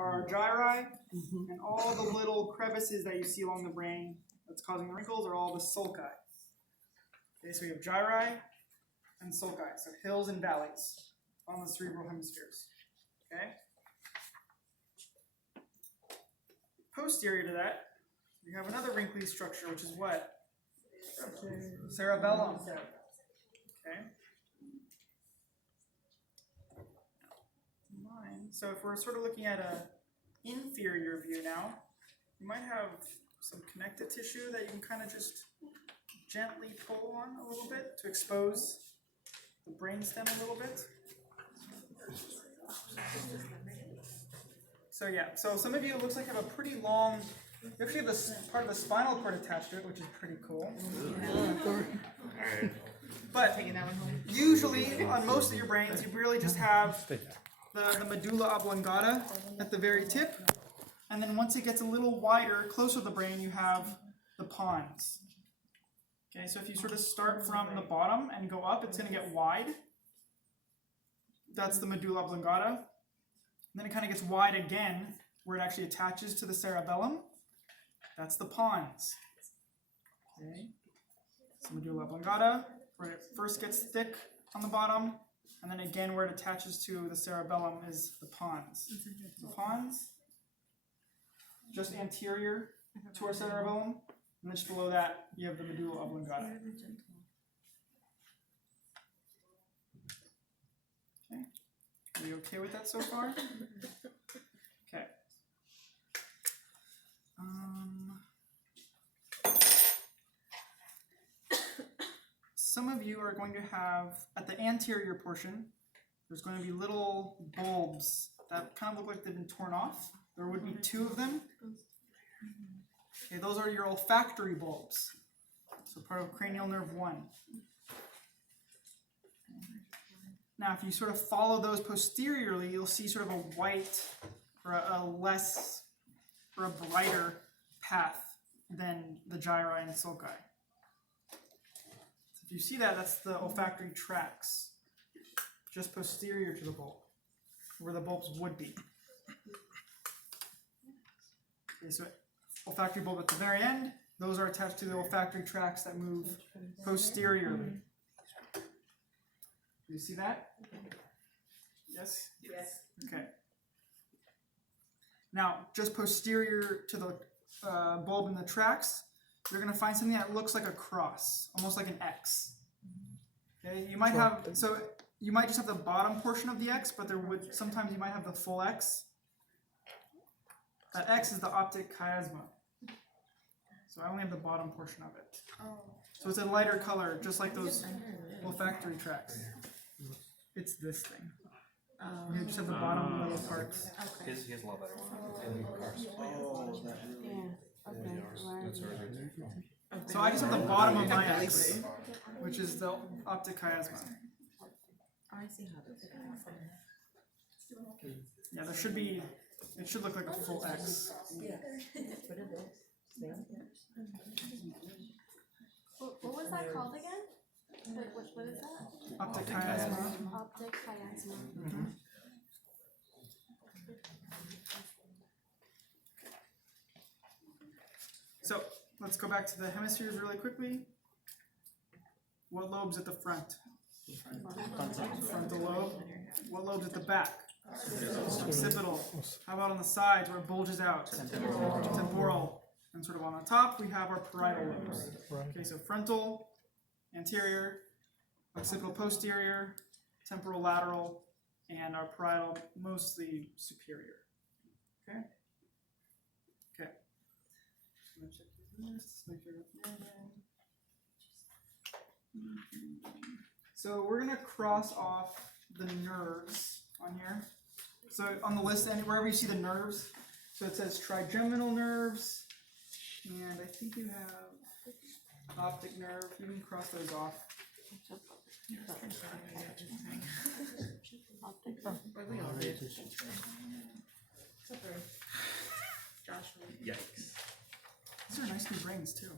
are our gyri, and all the little crevices that you see along the brain that's causing the wrinkles are all the sulci. Okay, so we have gyri and sulci, so hills and valleys on the cerebral hemispheres. Okay. Posterior to that, we have another wrinkly structure, which is what? Cerebellum. Okay. So if we're sort of looking at an inferior view now, you might have some connective tissue that you can kind of just gently pull on a little bit to expose the brainstem a little bit. So yeah, so some of you, it looks like you have a pretty long, you actually have this part of the spinal cord attached to it, which is pretty cool. But usually on most of your brains, you really just have the medulla oblongata at the very tip, and then once it gets a little wider, closer to the brain, you have the pons. Okay, so if you sort of start from the bottom and go up, it's going to get wide. That's the medulla oblongata. And then it kind of gets wide again, where it actually attaches to the cerebellum. That's the pons. Okay, so medulla oblongata, where it first gets thick on the bottom, and then again where it attaches to the cerebellum is the pons. The pons, just anterior to our cerebellum, and then just below that you have the medulla oblongata. Okay, are you okay with that so far? Okay. Some of you are going to have, at the anterior portion, there's going to be little bulbs that kind of look like they've been torn off. There would be 2 of them. Okay, those are your olfactory bulbs. So part of cranial nerve 1. Now, if you sort of follow those posteriorly, you'll see sort of a white or a less or a brighter path than the gyri and sulci. If you see that, that's the olfactory tracts, just posterior to the bulb, where the bulbs would be. Okay, so olfactory bulb at the very end, those are attached to the olfactory tracts that move posteriorly. Do you see that? Yes? Yes. Okay. Now, just posterior to the bulb in the tracts, you're going to find something that looks like a cross, almost like an X. Okay, you might have, so you might just have the bottom portion of the X, but there would, sometimes you might have the full X. That X is the optic chiasma. So I only have the bottom portion of it. So it's a lighter color, just like those olfactory tracts. It's this thing. You just have the bottom little parts. He has a lot better one. So I just have the bottom of my X, which is the optic chiasma. I see how this Yeah, there should be, it should look like a full X. What was that called again? What is that? Optic chiasma. Optic chiasma. Mm-hmm. So let's go back to the hemispheres really quickly. What lobe's at the front? Frontal lobe. What lobe's at the back? Occipital. How about on the sides where it bulges out? Temporal. And sort of on the top we have our parietal lobes. Okay, so frontal, anterior, occipital posterior, temporal lateral, and our parietal mostly superior. Okay? Okay. I'm gonna check this, make sure. So we're gonna cross off the nerves on here. So on the list, wherever you see the nerves, so it says trigeminal nerves, and I think you have optic nerve. You can cross those off. Yikes. These are nice new brains too.